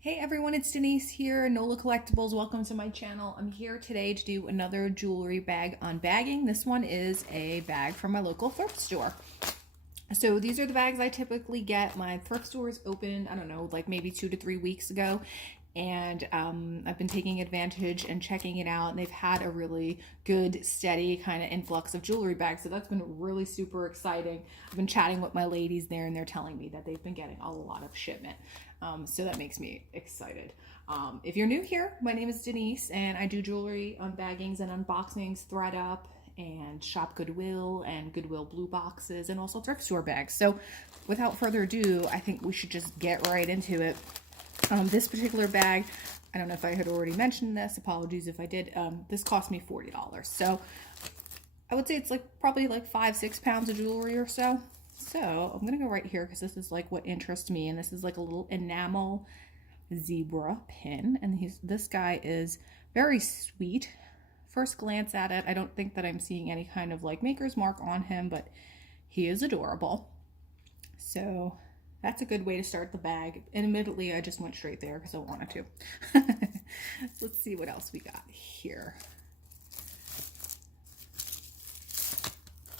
Hey everyone, it's Denise here, NOLA Collectibles. Welcome to my channel. I'm here today to do another jewelry bag unbagging. This one is a bag from my local thrift store. So these are the bags I typically get. My thrift store is open, I don't know, like maybe 2 to 3 weeks ago. And I've been taking advantage and checking it out. And they've had a really good, steady kind of influx of jewelry bags. So that's been really super exciting. I've been chatting with my ladies there and they're telling me that they've been getting a lot of shipment. So that makes me excited. If you're new here, my name is Denise and I do jewelry unbaggings and unboxings, thread up, and shop Goodwill and Goodwill blue boxes and also thrift store bags. So without further ado, I think we should just get right into it. This particular bag, I don't know if I had already mentioned this, apologies if I did, this cost me $40. So I would say it's like probably like 5-6 pounds of jewelry or so. So I'm gonna go right here because this is like what interests me, and this is like a little enamel zebra pin, and this guy is very sweet. First glance at it, I don't think that I'm seeing any kind of like maker's mark on him, but he is adorable. So that's a good way to start the bag. And admittedly, I just went straight there because I wanted to. Let's see what else we got here.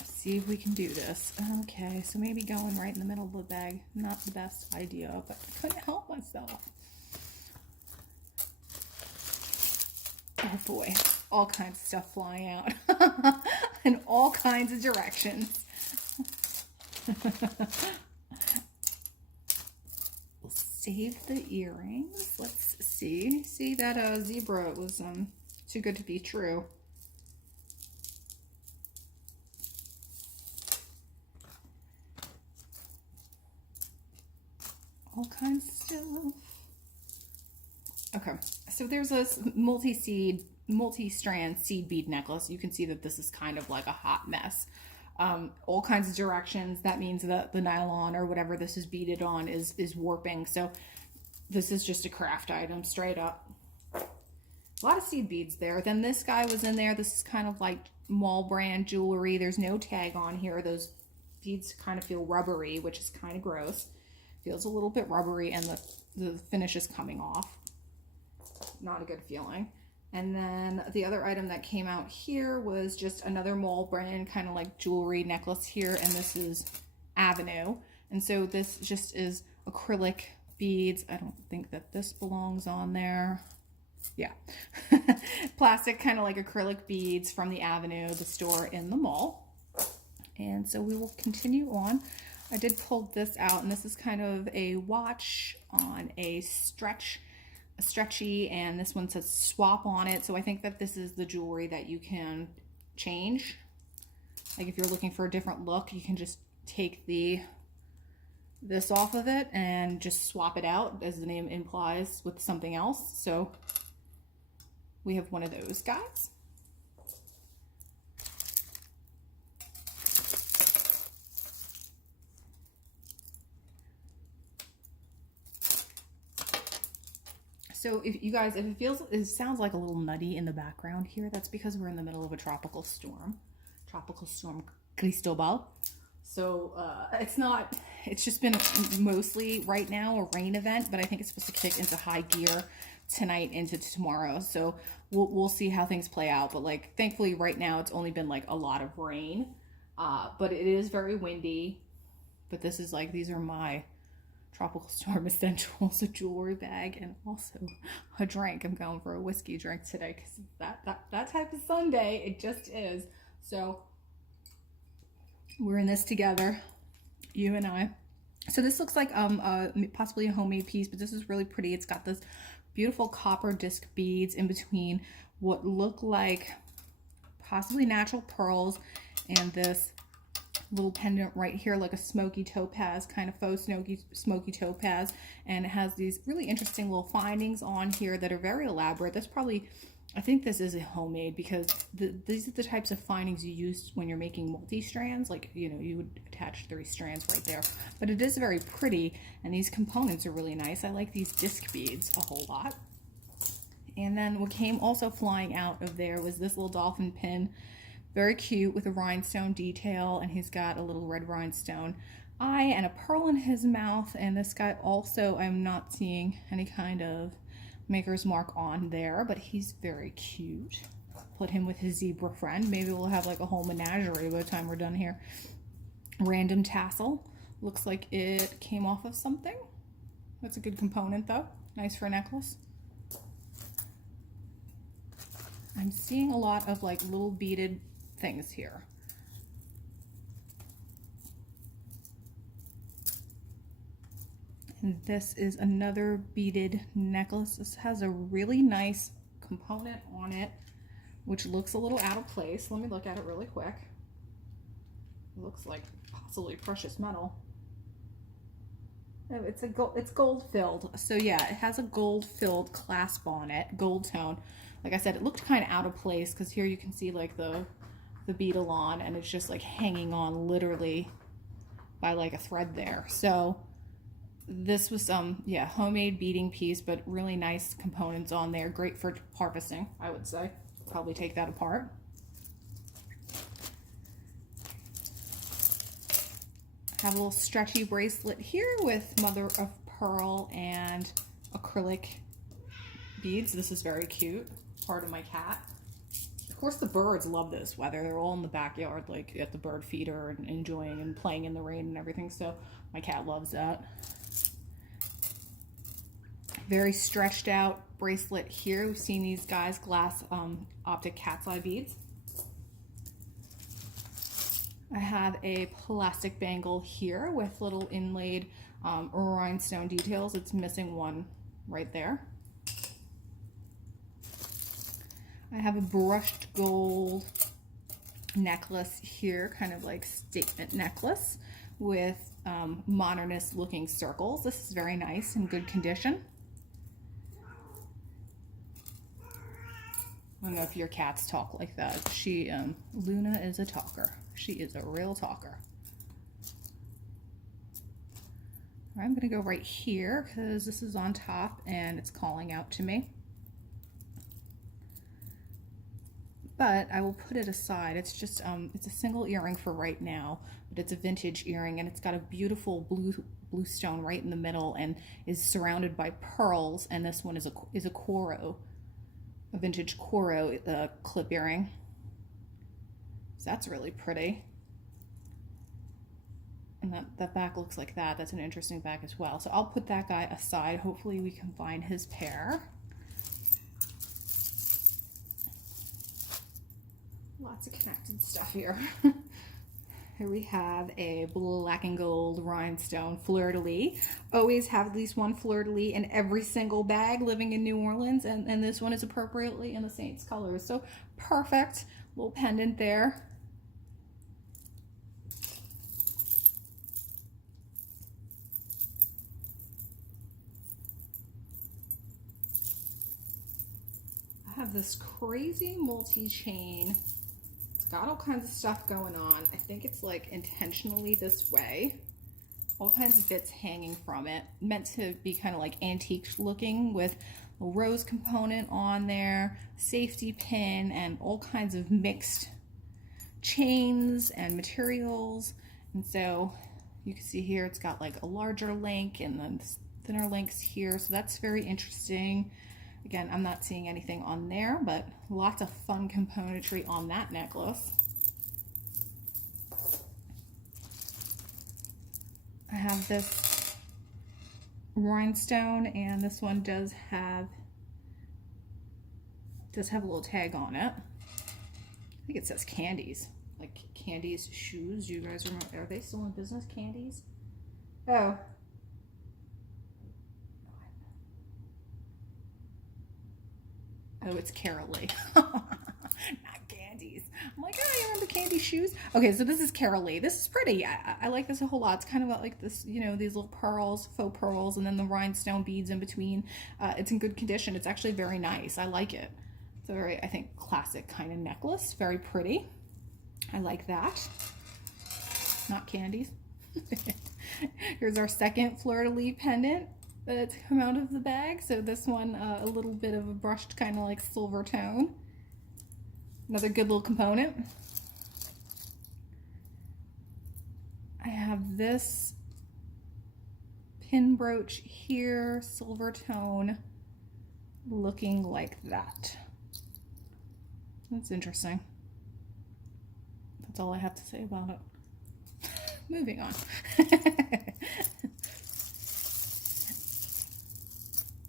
See if we can do this. Okay, so maybe going right in the middle of the bag, not the best idea, but I couldn't help myself. Oh boy, all kinds of stuff flying out in all kinds of directions. We'll save the earrings. Let's see. See that zebra was too good to be true. All kinds of stuff. Okay, so there's a multi-strand seed bead necklace. You can see that this is kind of like a hot mess. All kinds of directions. That means that the nylon or whatever this is beaded on is warping. So this is just a craft item straight up. A lot of seed beads there. Then this guy was in there. This is kind of like mall brand jewelry. There's no tag on here. Those beads kind of feel rubbery, which is kind of gross. Feels a little bit rubbery, and the finish is coming off. Not a good feeling. And then the other item that came out here was just another mall brand kind of like jewelry necklace here, and this is Avenue. And so this just is acrylic beads. I don't think that this belongs on there. Yeah. Plastic kind of like acrylic beads from the Avenue, the store in the mall. And so we will continue on. I did pull this out, and this is kind of a watch on a stretchy, and this one says swap on it. So I think that this is the jewelry that you can change. Like if you're looking for a different look, you can just take this off of it and just swap it out, as the name implies, with something else. So we have one of those guys. So if you guys, if it sounds like a little nutty in the background here, that's because we're in the middle of a tropical storm. Tropical Storm Cristobal. So it's just been mostly right now a rain event, but I think it's supposed to kick into high gear tonight into tomorrow. So we'll see how things play out. But like, thankfully right now it's only been like a lot of rain, but it is very windy. But this is like, these are my Tropical Storm Essentials, a jewelry bag, and also a drink. I'm going for a whiskey drink today because that type of Sunday, it just is. So we're in this together, you and I. So this looks like possibly a homemade piece, but this is really pretty. It's got this beautiful copper disc beads in between what look like possibly natural pearls and this little pendant right here, like a smoky topaz, kind of faux smoky topaz, and it has these really interesting little findings on here that are very elaborate. That's probably, I think this is a homemade, because these are the types of findings you use when you're making multi-strands. Like, you know, you would attach 3 strands right there, but it is very pretty, and these components are really nice. I like these disc beads a whole lot. And then what came also flying out of there was this little dolphin pin. Very cute with a rhinestone detail, and he's got a little red rhinestone eye and a pearl in his mouth. And this guy also, I'm not seeing any kind of maker's mark on there, but he's very cute. Put him with his zebra friend. Maybe we'll have like a whole menagerie by the time we're done here. Random tassel. Looks like it came off of something. That's a good component though. Nice for a necklace. I'm seeing a lot of like little beaded things here. And this is another beaded necklace. This has a really nice component on it, which looks a little out of place. Let me look at it really quick. It looks like possibly precious metal. Oh, it's gold filled. So yeah, it has a gold filled clasp on it, gold tone. Like I said, it looked kind of out of place because here you can see like the beetle on, and it's just like hanging on literally by like a thread there. So this was yeah, homemade beading piece, but really nice components on there. Great for harvesting, I would say. Probably take that apart. Have a little stretchy bracelet here with mother of pearl and acrylic beads. This is very cute. Part of my cat. Of course, the birds love this weather. They're all in the backyard, like at the bird feeder, and enjoying and playing in the rain and everything. So my cat loves that. Very stretched out bracelet here. We've seen these guys, glass optic cat's eye beads. I have a plastic bangle here with little inlaid rhinestone details. It's missing one right there. I have a brushed gold necklace here, kind of like statement necklace with modernist looking circles. This is very nice and good condition. I don't know if your cats talk like that. Luna is a talker. She is a real talker. I'm gonna go right here because this is on top and it's calling out to me. But I will put it aside. It's just, it's a single earring for right now, but it's a vintage earring and it's got a beautiful blue stone right in the middle and is surrounded by pearls. And this one is a Koro, a vintage Koro clip earring. So that's really pretty. And that back looks like that. That's an interesting back as well. So I'll put that guy aside. Hopefully we can find his pair. Lots of connected stuff here. Here we have a black and gold rhinestone fleur-de-lis. Always have at least one fleur-de-lis in every single bag living in New Orleans, and this one is appropriately in the Saints colors. So perfect little pendant there. I have this crazy multi-chain. Got all kinds of stuff going on. I think it's like intentionally this way. All kinds of bits hanging from it. Meant to be kind of like antique looking with a rose component on there, safety pin, and all kinds of mixed chains and materials. And so you can see here it's got like a larger link and then thinner links here. So that's very interesting. Again, I'm not seeing anything on there, but lots of fun componentry on that necklace. I have this rhinestone, and this one does have a little tag on it. I think it says Candies, like Candies shoes. You guys remember? Are they still in business, Candies? Oh. Oh, it's Carolee. Not Candies. I'm like, oh, you remember Candy shoes? Okay, so this is Carolee. This is pretty. I like this a whole lot. It's kind of like this, you know, these little pearls, faux pearls, and then the rhinestone beads in between. It's in good condition. It's actually very nice. I like it. It's a very, I think, classic kind of necklace. Very pretty. I like that. Not Candies. Here's our second fleur-de-lis pendant that's come out of the bag. So this one, a little bit of a brushed kind of like Silvertone. Another good little component. I I have this pin brooch here, Silvertone, looking like that. That's interesting. That's all I have to say about it. Moving on.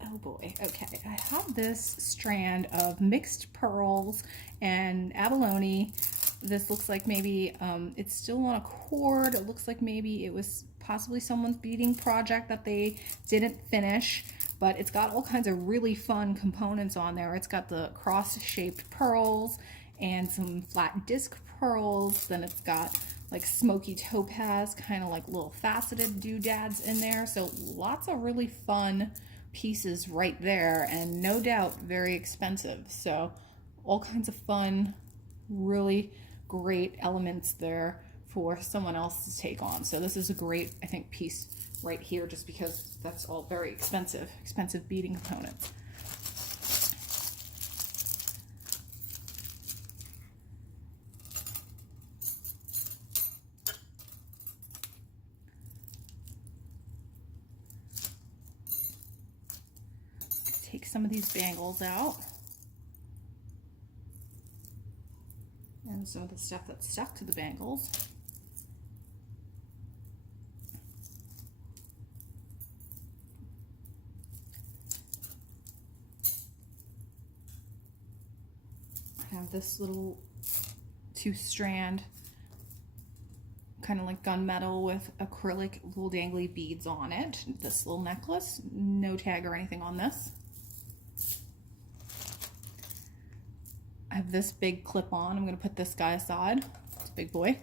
Oh boy, okay. I have this strand of mixed pearls and abalone. This looks like maybe it's still on a cord. It looks like maybe it was possibly someone's beading project that they didn't finish, but it's got all kinds of really fun components on there. It's got the cross-shaped pearls and some flat disc pearls. Then it's got like smoky topaz, kind of like little faceted doodads in there. So lots of really fun pieces right there, and no doubt very expensive. So all kinds of fun, really great elements there for someone else to take on. So this is a great, I think, piece right here, just because that's all very expensive beading components. Take some of these bangles out. And some of the stuff that's stuck to the bangles. I have this little 2-strand, kind of like gunmetal with acrylic little dangly beads on it. This little necklace, no tag or anything on this. I have this big clip on. I'm going to put this guy aside. It's a big boy.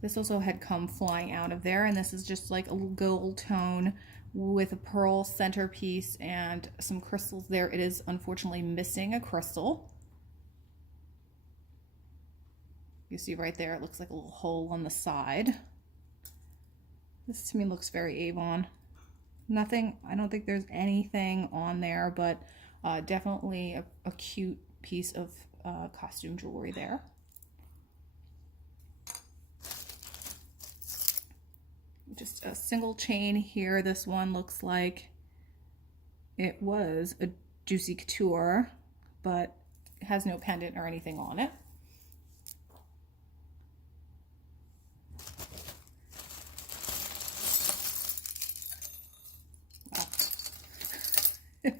This also had come flying out of there, and this is just like a little gold tone with a pearl centerpiece and some crystals there. It is unfortunately missing a crystal. You see right there, it looks like a little hole on the side. This to me looks very Avon. Nothing, I don't think there's anything on there, but definitely a cute piece of costume jewelry there. Just a single chain here. This one looks like it was a Juicy Couture, but it has no pendant or anything on it. Wow.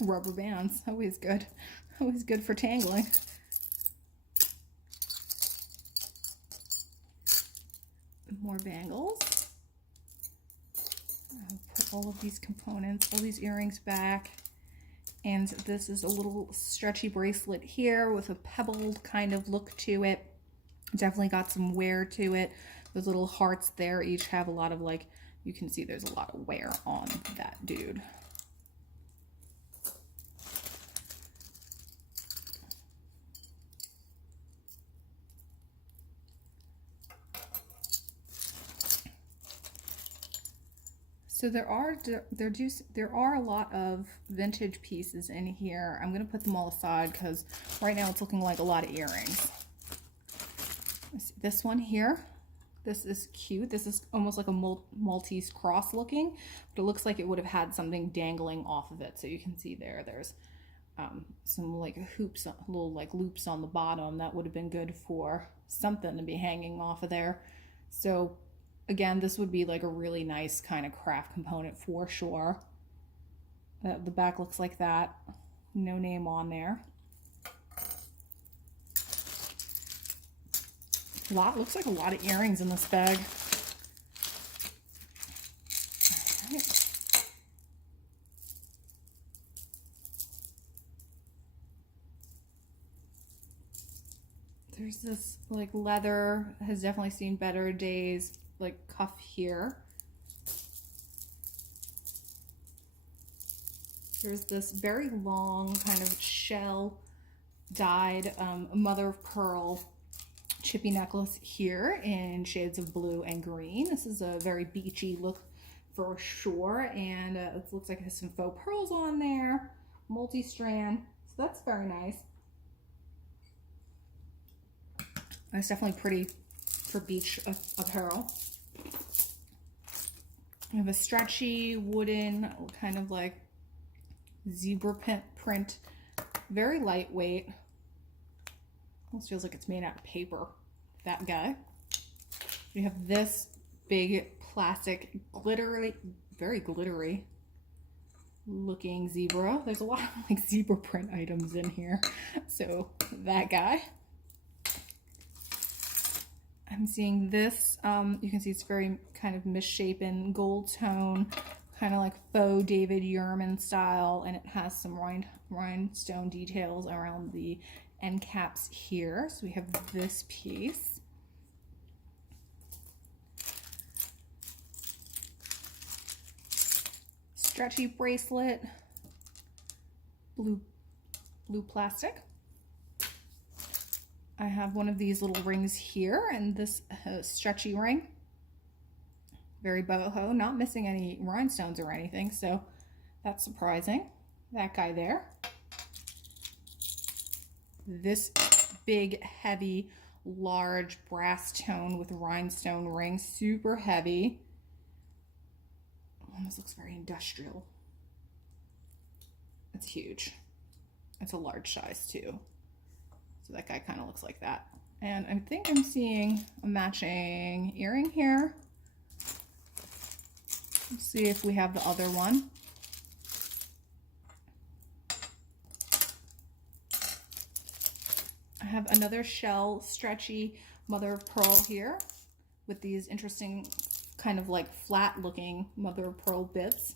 Rubber bands, always good. Always good for tangling. More bangles. I'll put all of these components, all these earrings back. And this is a little stretchy bracelet here with a pebbled kind of look to it. Definitely got some wear to it. Those little hearts there each have a lot of, like, you can see there's a lot of wear on that dude. So there are a lot of vintage pieces in here. I'm going to put them all aside because right now it's looking like a lot of earrings. This one here, this is cute. This is almost like a Maltese cross looking, but it looks like it would have had something dangling off of it. So you can see there's some like hoops, little like loops on the bottom. That would have been good for something to be hanging off of there. So again, this would be like a really nice kind of craft component for sure. The back looks like that. No name on there. Looks like a lot of earrings in this bag. All right. There's this like leather, has definitely seen better days, like cuff here. There's this very long kind of shell dyed mother of pearl chippy necklace here in shades of blue and green. This is a very beachy look for sure, and it looks like it has some faux pearls on there, multi-strand, so that's very nice. It's definitely pretty for beach apparel. I have a stretchy wooden kind of like zebra print, very lightweight. Almost feels like it's made out of paper. That guy. We have this big plastic glittery, very glittery looking zebra. There's a lot of like zebra print items in here. So that guy. I'm seeing this, you can see it's very kind of misshapen gold tone, kind of like faux David Yurman style, and it has some rhinestone details around the end caps here. So we have this piece. Stretchy bracelet, blue plastic. I have one of these little rings here, and this stretchy ring. Very boho, not missing any rhinestones or anything, so that's surprising. That guy there. This big, heavy, large brass tone with rhinestone ring, super heavy. Almost looks very industrial. It's huge. It's a large size too. So that guy kind of looks like that. And I think I'm seeing a matching earring here. Let's see if we have the other one. I have another shell stretchy mother of pearl here with these interesting kind of like flat looking mother of pearl bits.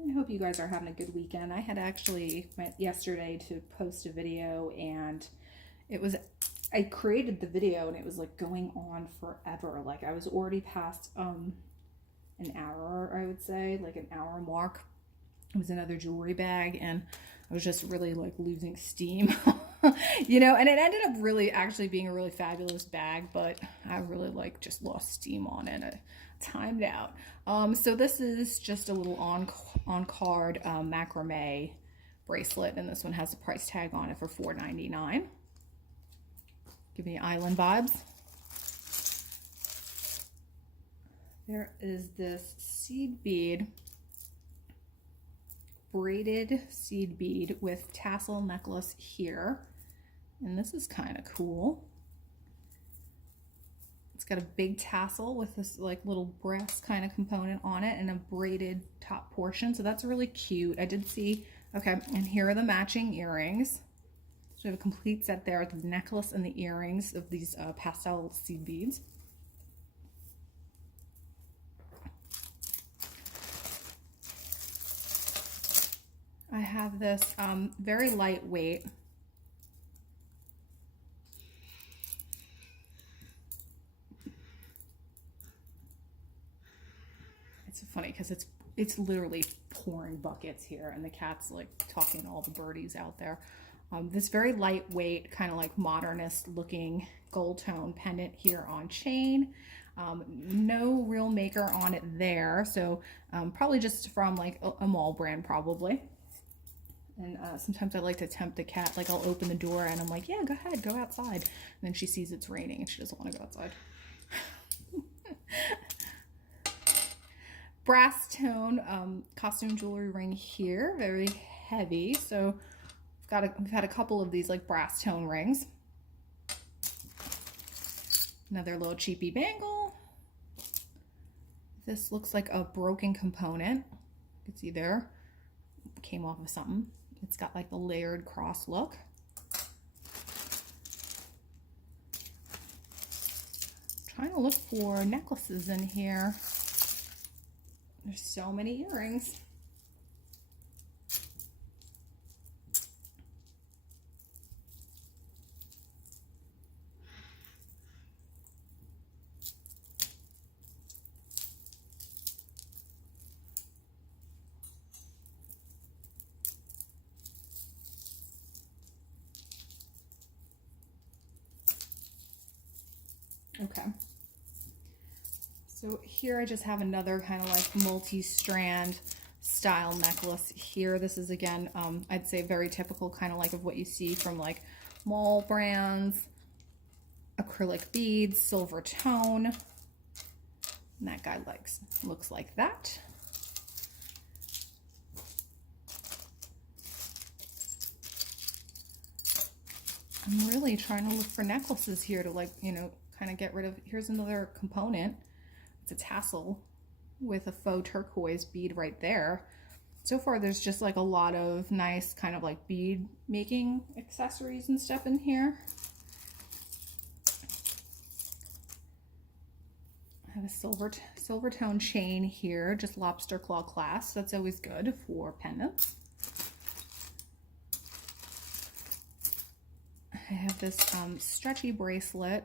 I hope you guys are having a good weekend. I had actually went yesterday to post a video, and I created the video and it was like going on forever. Like I was already past an hour, I would say, like an hour mark. It was another jewelry bag, and I was just really like losing steam. You know, and it ended up really actually being a really fabulous bag, but I really like just lost steam on it. I timed out. So this is just a little on card macrame bracelet, and this one has a price tag on it for $4.99. Give me island vibes. There is this seed bead, braided seed bead with tassel necklace here. And this is kind of cool. It's got a big tassel with this like little brass kind of component on it and a braided top portion. So that's really cute. I did see, okay, and here are the matching earrings. So we have a complete set there, the necklace and the earrings of these pastel seed beads. I have this very lightweight funny because it's literally pouring buckets here, and the cat's like talking to all the birdies out there. This very lightweight, kind of like modernist looking gold tone pendant here on chain. No real maker on it there, so probably just from like a mall brand probably. And sometimes I like to tempt the cat, like I'll open the door and I'm like, yeah, go ahead, go outside. And then she sees it's raining and she doesn't want to go outside. Brass tone costume jewelry ring here, very heavy. So we've had a couple of these like brass tone rings. Another little cheapy bangle. This looks like a broken component. You can see there, it came off of something. It's got like the layered cross look. Trying to look for necklaces in here. There's so many earrings. Okay. So here I just have another kind of like multi-strand style necklace here. This is again, I'd say very typical kind of like of what you see from like mall brands, acrylic beads, Silvertone. And that guy looks like that. I'm really trying to look for necklaces here to like, you know, kind of get rid of. Here's another component. It's a tassel with a faux turquoise bead right there. So far there's just like a lot of nice kind of like bead making accessories and stuff in here. I have a Silvertone chain here, just lobster claw clasp. That's always good for pendants. I have this stretchy bracelet.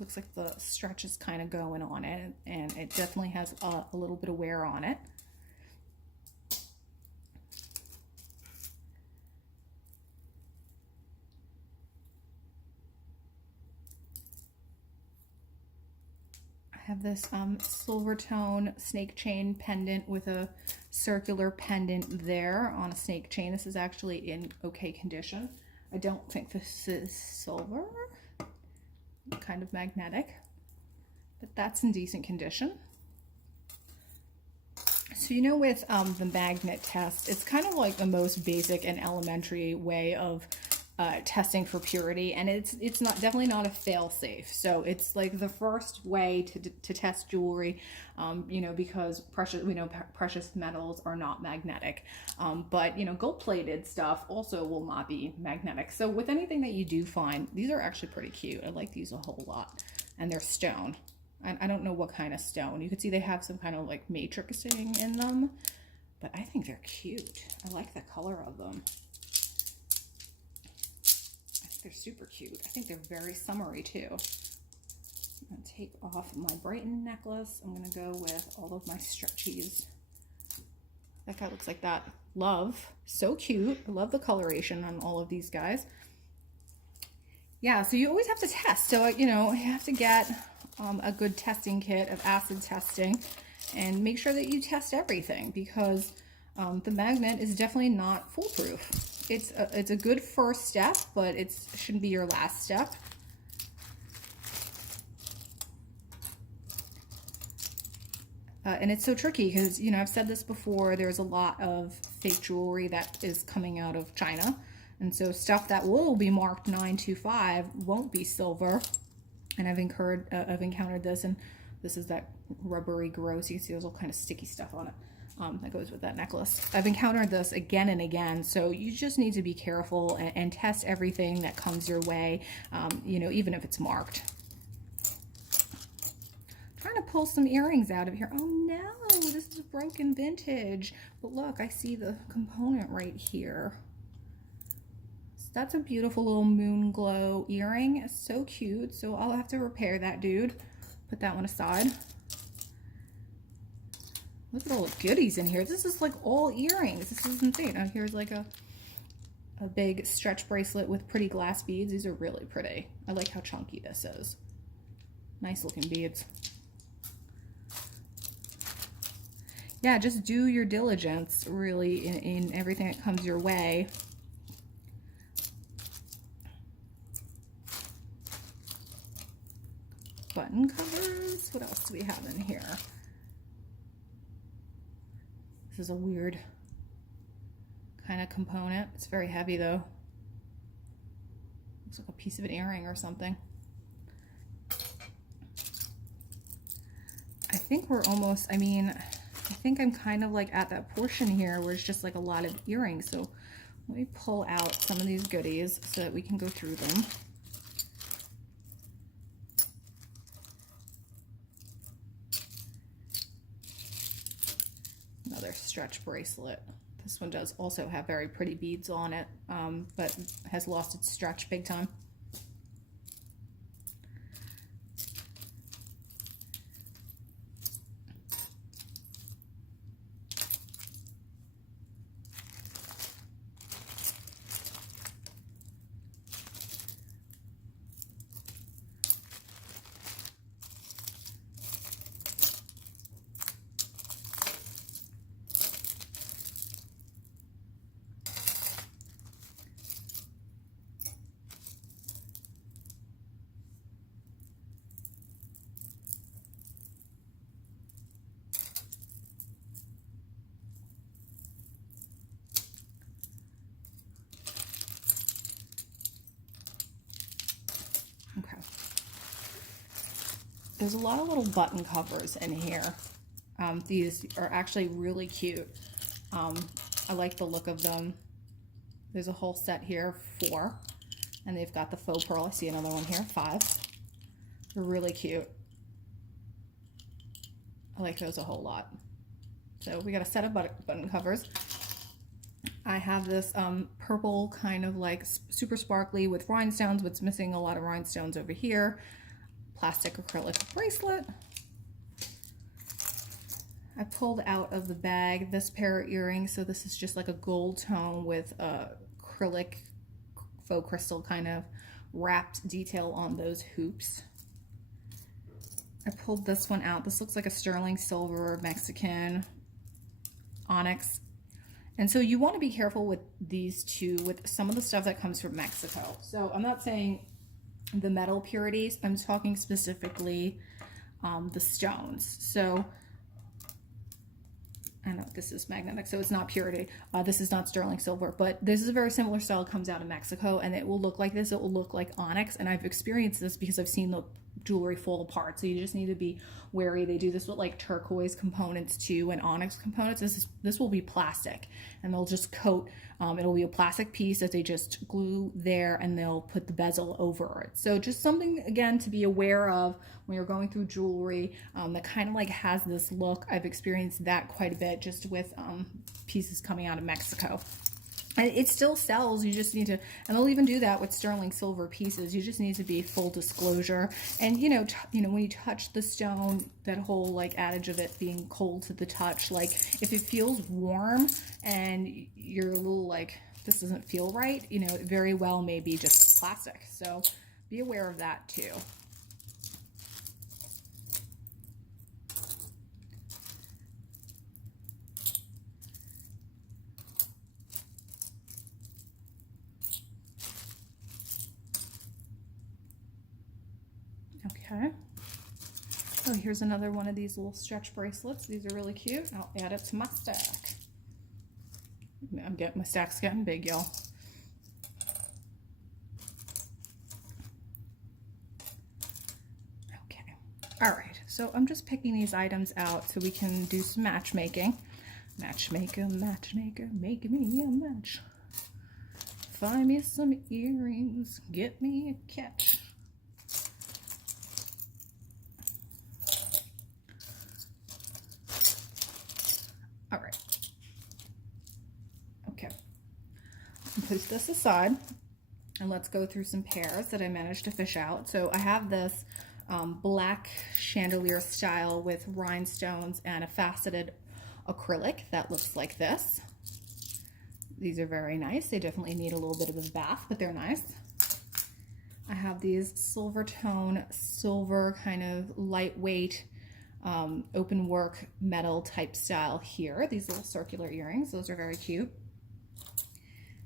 Looks like the stretch is kind of going on it, and it definitely has a little bit of wear on it. I have this Silvertone snake chain pendant with a circular pendant there on a snake chain. This is actually in okay condition. I don't think this is silver, kind of magnetic, but that's in decent condition. So you know, with the magnet test, it's kind of like the most basic and elementary way of testing for purity, and it's not definitely not a fail safe. So it's like the first way to test jewelry, you know, because precious metals are not magnetic, but you know, gold plated stuff also will not be magnetic. So with anything that you do find, these are actually pretty cute. I like these a whole lot, and they're stone. I don't know what kind of stone. You can see they have some kind of like matrixing in them, but I think they're cute. I like the color of them. They're super cute. I think they're very summery too. I'm gonna take off my Brighton necklace. I'm gonna go with all of my stretchies. That guy looks like that. Love, so cute. I love the coloration on all of these guys. Yeah, so you always have to test. So, you know, you have to get a good testing kit of acid testing and make sure that you test everything, because the magnet is definitely not foolproof. It's a good first step, but it shouldn't be your last step. And it's so tricky because, you know, I've said this before, there's a lot of fake jewelry that is coming out of China. And so stuff that will be marked 925 won't be silver. And I've encountered this, and this is that rubbery gross. You can see there's all kind of sticky stuff on it. That goes with that necklace. I've encountered this again and again, so you just need to be careful and test everything that comes your way, you know, even if it's marked. I'm trying to pull some earrings out of here. Oh no, this is broken vintage. But look, I see the component right here. So that's a beautiful little moon glow earring. It's so cute. So I'll have to repair that, dude. Put that one aside. Look at all the goodies in here. This is like all earrings. This is insane. Now here's like a big stretch bracelet with pretty glass beads. These are really pretty. I like how chunky this is. Nice looking beads. Yeah, just do your diligence really in everything that comes your way. Button covers. What else do we have in here? This is a weird kind of component. It's very heavy though. Looks like a piece of an earring or something. I think we're almost, I mean, I think I'm kind of like at that portion here where it's just like a lot of earrings. So let me pull out some of these goodies so that we can go through them. Another stretch bracelet. This one does also have very pretty beads on it, but has lost its stretch big time. There's a lot of little button covers in here. These are actually really cute. I like the look of them. There's a whole set here, 4. And they've got the faux pearl. I see another one here, 5. They're really cute. I like those a whole lot. So we got a set of button covers. I have this purple kind of like super sparkly with rhinestones, but it's missing a lot of rhinestones over here. Plastic acrylic bracelet. I pulled out of the bag this pair of earrings. So this is just like a gold tone with acrylic faux crystal kind of wrapped detail on those hoops. I pulled this one out. This looks like a sterling silver Mexican onyx. And so you want to be careful with these two, with some of the stuff that comes from Mexico. So I'm not saying the metal purities, I'm talking specifically the stones. So I know this is magnetic, so it's not purity. This is not sterling silver, but this is a very similar style. It comes out of Mexico, and it will look like this. It will look like onyx, and I've experienced this because I've seen the jewelry fall apart. So you just need to be wary. They do this with like turquoise components too, and onyx components. This will be plastic, and they'll just coat. It'll be a plastic piece that they just glue there, and they'll put the bezel over it. So just something again to be aware of when you're going through jewelry that kind of like has this look. I've experienced that quite a bit just with pieces coming out of Mexico. And it still sells. You just need to, and they'll even do that with sterling silver pieces. You just need to be full disclosure. And you know, when you touch the stone, that whole like adage of it being cold to the touch, like if it feels warm and you're a little like, this doesn't feel right, you know, it very well may be just plastic. So be aware of that too. Okay. Oh, here's another one of these little stretch bracelets. These are really cute. I'll add it to my stack. My stack's getting big, y'all. Okay. All right. So I'm just picking these items out so we can do some matchmaking. Matchmaker, matchmaker, make me a match. Find me some earrings. Get me a catch. All right. Okay. Put this aside and let's go through some pairs that I managed to fish out. So I have this black chandelier style with rhinestones and a faceted acrylic that looks like this. These are very nice. They definitely need a little bit of a bath, but they're nice. I have these Silvertone silver kind of lightweight open work metal type style here. These little circular earrings, those are very cute.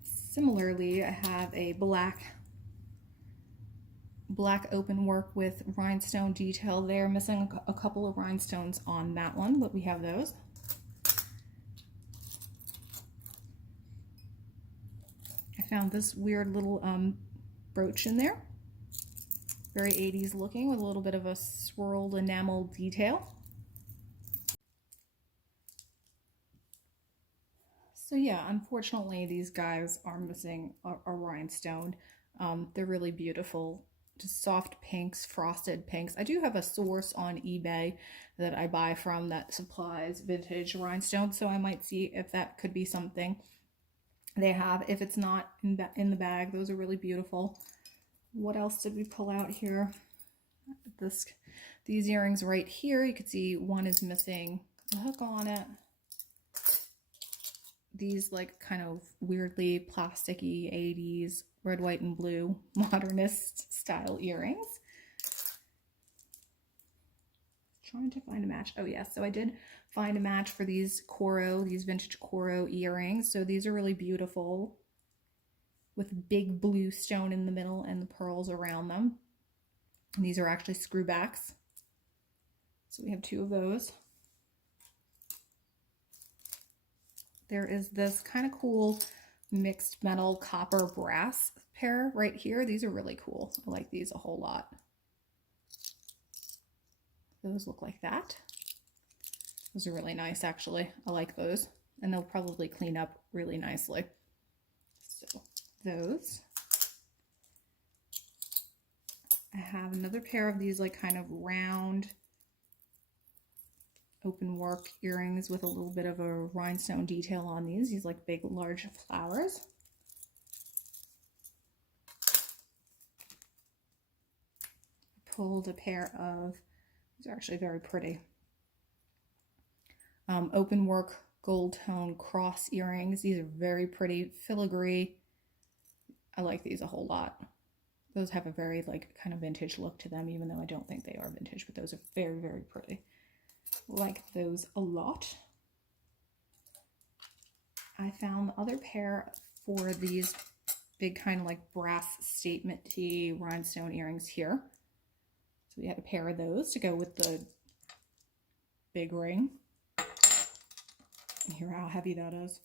Similarly, I have a black open work with rhinestone detail there. Missing a couple of rhinestones on that one, but we have those. I found this weird little brooch in there. Very 80s looking with a little bit of a swirled enamel detail. So yeah, unfortunately these guys are missing a rhinestone. They're really beautiful, just soft pinks, frosted pinks. I do have a source on eBay that I buy from that supplies vintage rhinestones, so I might see if that could be something they have. If it's not in the bag, those are really beautiful. What else did we pull out here? These earrings right here, you can see one is missing a hook on it. These like kind of weirdly plasticky 80s red, white, and blue modernist style earrings. Trying to find a match. Oh yes, so I did find a match for these Koro, these vintage Koro earrings. So these are really beautiful with big blue stone in the middle and the pearls around them. And these are actually screwbacks. So we have 2 of those. There is this kind of cool mixed metal copper brass pair right here. These are really cool. I like these a whole lot. those look like that. Those are really nice, actually. I like those. And they'll probably clean up really nicely. So those. I have another pair of these like kind of round open work earrings with a little bit of a rhinestone detail on these like big large flowers. I pulled a pair of, these are actually very pretty, open work gold tone cross earrings. These are very pretty, filigree. I like these a whole lot. Those have a very like kind of vintage look to them, even though I don't think they are vintage, but those are very, very pretty. Like those a lot. I found the other pair for these big kind of like brass statement-y rhinestone earrings here. So we had a pair of those to go with the big ring. And hear how heavy that is.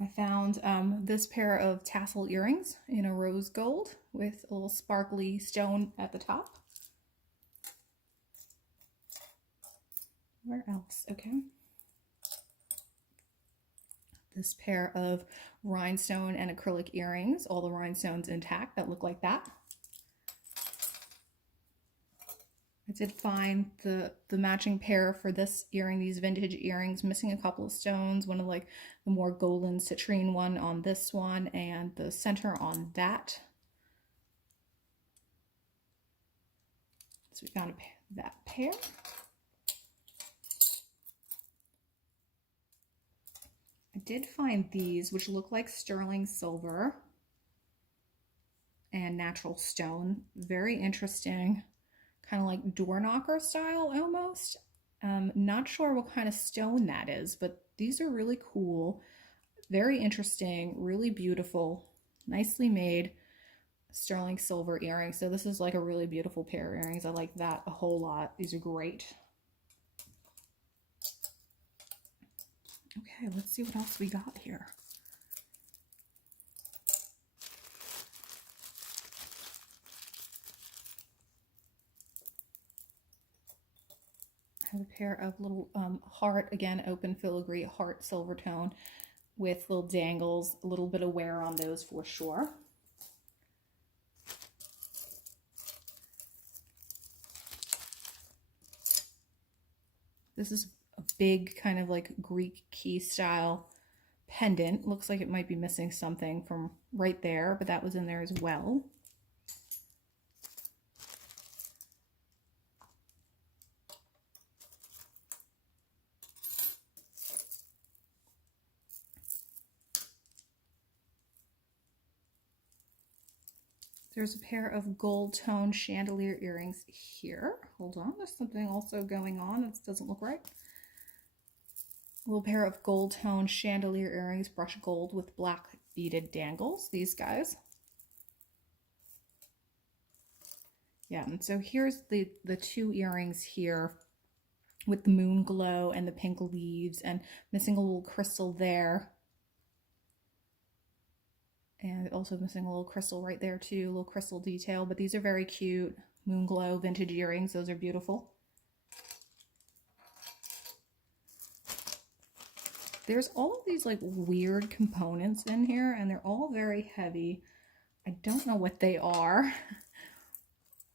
I found this pair of tassel earrings in a rose gold with a little sparkly stone at the top. Where else? Okay. This pair of rhinestone and acrylic earrings, all the rhinestones intact, that look like that. I did find the matching pair for this earring, these vintage earrings, missing a couple of stones, one of like the more golden citrine one on this one and the center on that. So we found that pair. I did find these, which look like sterling silver and natural stone. Very interesting, kind of like door knocker style almost. Not sure what kind of stone that is, but these are really cool. Very interesting, really beautiful, nicely made sterling silver earrings. So this is like a really beautiful pair of earrings. I like that a whole lot. These are great. Okay, let's see what else we got here. I have a pair of little heart, again, open filigree heart Silvertone with little dangles, a little bit of wear on those for sure. This is a big kind of like Greek key style pendant. Looks like it might be missing something from right there, but that was in there as well. There's a pair of gold tone chandelier earrings here. Hold on, there's something also going on. This doesn't look right. A little pair of gold tone chandelier earrings, brushed gold with black beaded dangles. These guys. Yeah, and so here's the two earrings here with the moon glow and the pink leaves and missing a little crystal there. And also missing a little crystal right there too, a little crystal detail. But these are very cute moon glow vintage earrings. Those are beautiful. There's all of these like weird components in here and they're all very heavy. I don't know what they are.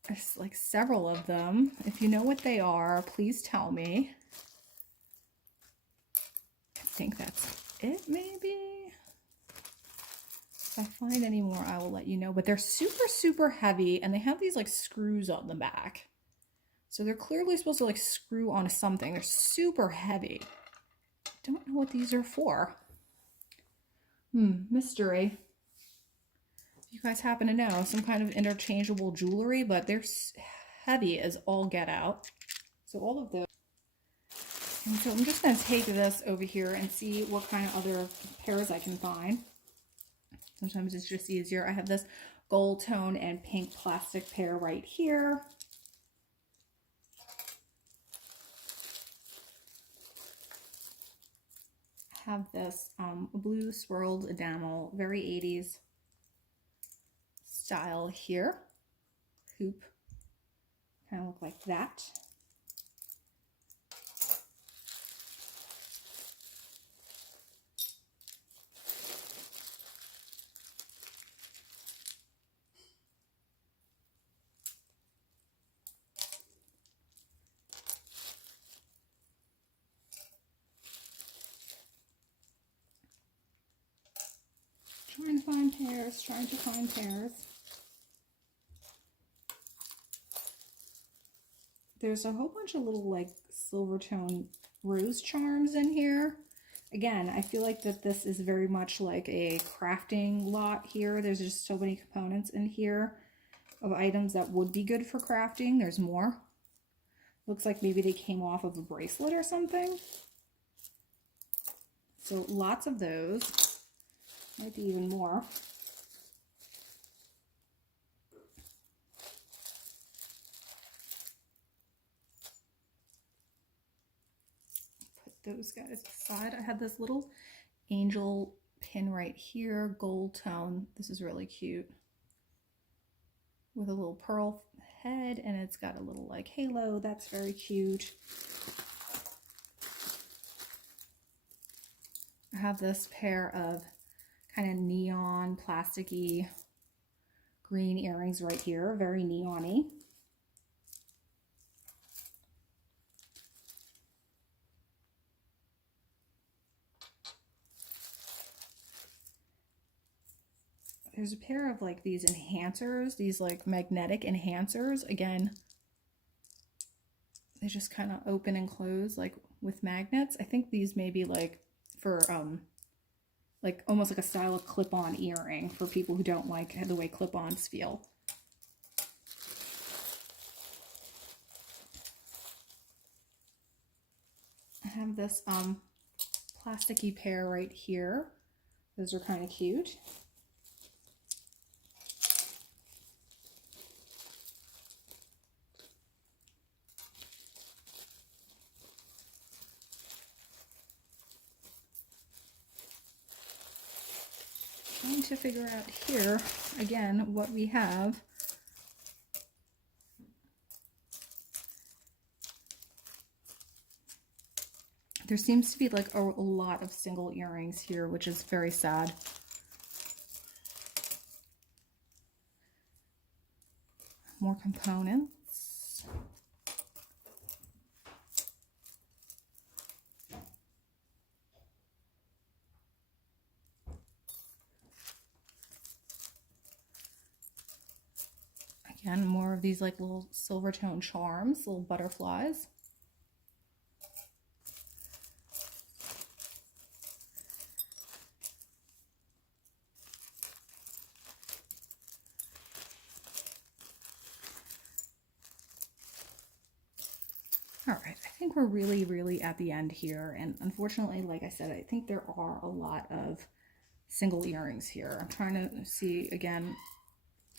There's like several of them. If you know what they are, please tell me. I think that's it maybe. If I find any more, I will let you know. But they're super, super heavy and they have these like screws on the back. So they're clearly supposed to like screw onto something. They're super heavy. I don't know what these are for. Mystery. If you guys happen to know, some kind of interchangeable jewelry, but they're heavy as all get out. So all of those. And so I'm just going to take this over here and see what kind of other pairs I can find. Sometimes it's just easier. I have this gold tone and pink plastic pair right here. I have this blue swirled enamel, very 80s style here. Hoop Kind of look like that. Trying to find pairs, trying to find pairs. There's a whole bunch of little like Silvertone rose charms in here. Again, I feel like that this is very much like a crafting lot here. There's just so many components in here of items that would be good for crafting. There's more. Looks like maybe they came off of a bracelet or something. So lots of those. Might be even more. Put those guys aside. I had this little angel pin right here, gold tone. This is really cute. With a little pearl head, and it's got a little like halo. That's very cute. I have this pair of kind of neon plasticky green earrings right here, very neon-y. There's a pair of like these enhancers, these like magnetic enhancers. Again, they just kind of open and close like with magnets. I think these may be like for like almost like a style of clip-on earring for people who don't like the way clip-ons feel. I have this plasticky pair right here. Those are kind of cute. Trying to figure out here again what we have. There seems to be like a lot of single earrings here, which is very sad. More components. Again, more of these like little Silvertone charms, little butterflies. All right, I think we're really at the end here. And unfortunately, like I said, I think there are a lot of single earrings here. I'm trying to see again.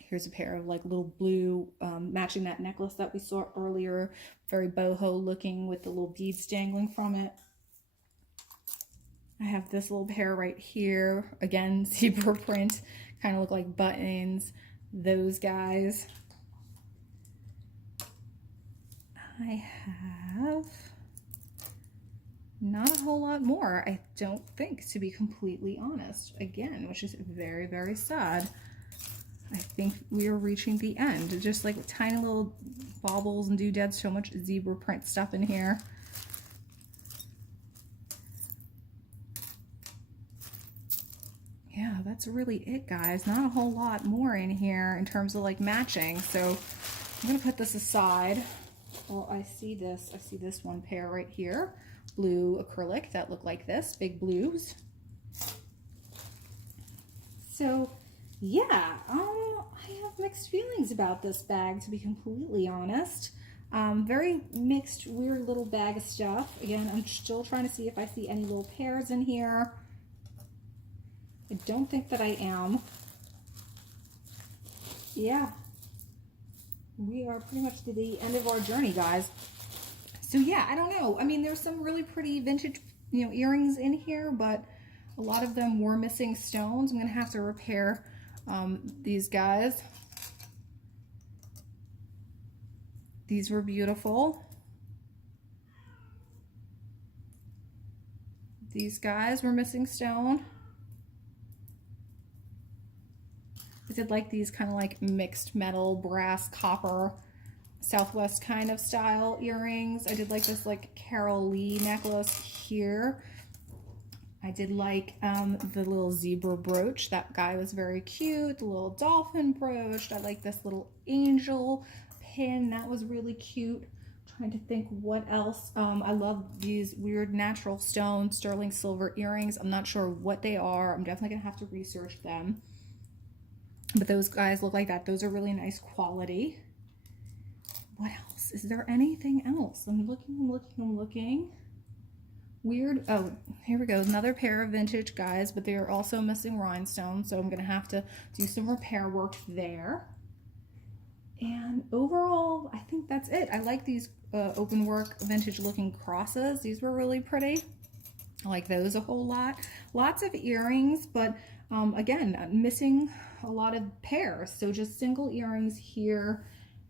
Here's a pair of like little blue, matching that necklace that we saw earlier. Very boho looking with the little beads dangling from it. I have this little pair right here. Again, zebra print, kind of look like buttons. Those guys. I have not a whole lot more, I don't think, to be completely honest. Again, which is very sad. I think we are reaching the end. Just like tiny little baubles and doodads, so much zebra print stuff in here. Yeah, that's really it, guys. Not a whole lot more in here in terms of like matching. So I'm gonna put this aside. Well, I see this one pair right here. Blue acrylic that look like this, big blues. So yeah, I have mixed feelings about this bag, to be completely honest. Very mixed, weird little bag of stuff. Again, I'm still trying to see if I see any little pairs in here. I don't think that I am. Yeah, we are pretty much to the end of our journey, guys. So yeah, I don't know. I mean, there's some really pretty vintage, earrings in here, but a lot of them were missing stones. I'm gonna have to repair these guys. These were beautiful. These guys were missing stone. I did like these kind of like mixed metal, brass, copper, Southwest kind of style earrings. I did like this like Carol Lee necklace here. I did like the little zebra brooch. That guy was very cute. The little dolphin brooch. I like this little angel pin. That was really cute. Trying to think what else. I love these weird natural stone sterling silver earrings. I'm not sure what they are. I'm definitely gonna have to research them. But those guys look like that. Those are really nice quality. What else? Is there anything else? I'm looking. Weird. Oh, here we go. Another pair of vintage guys, but they are also missing rhinestones, so I'm going to have to do some repair work there. And overall, I think that's it. I like these open work vintage looking crosses. These were really pretty. I like those a whole lot. Lots of earrings, but again, missing a lot of pairs. So just single earrings here.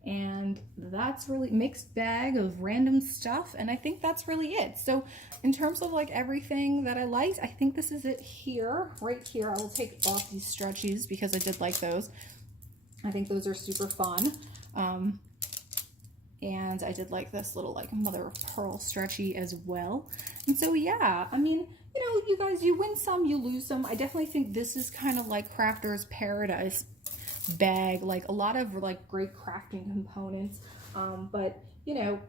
And that's really mixed bag of random stuff, and I think that's really it. So in terms of like everything that I liked, I think this is it here. Right here, I will take off these stretchies because I did like those. I think those are super fun. And I did like this little like mother of pearl stretchy as well. And so yeah, I mean, you know, you guys, you win some, you lose some. I definitely think this is kind of like Crafter's Paradise bag, like a lot of like great crafting components, but you know,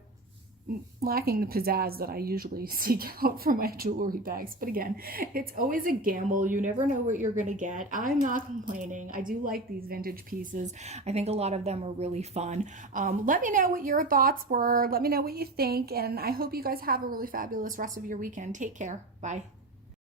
lacking the pizzazz that I usually seek out for my jewelry bags. But again, it's always a gamble. You never know what you're gonna get. I'm not complaining. I do like these vintage pieces. I think a lot of them are really fun. Let me know what your thoughts were. Let me know what you think, and I hope you guys have a really fabulous rest of your weekend. Take care. Bye.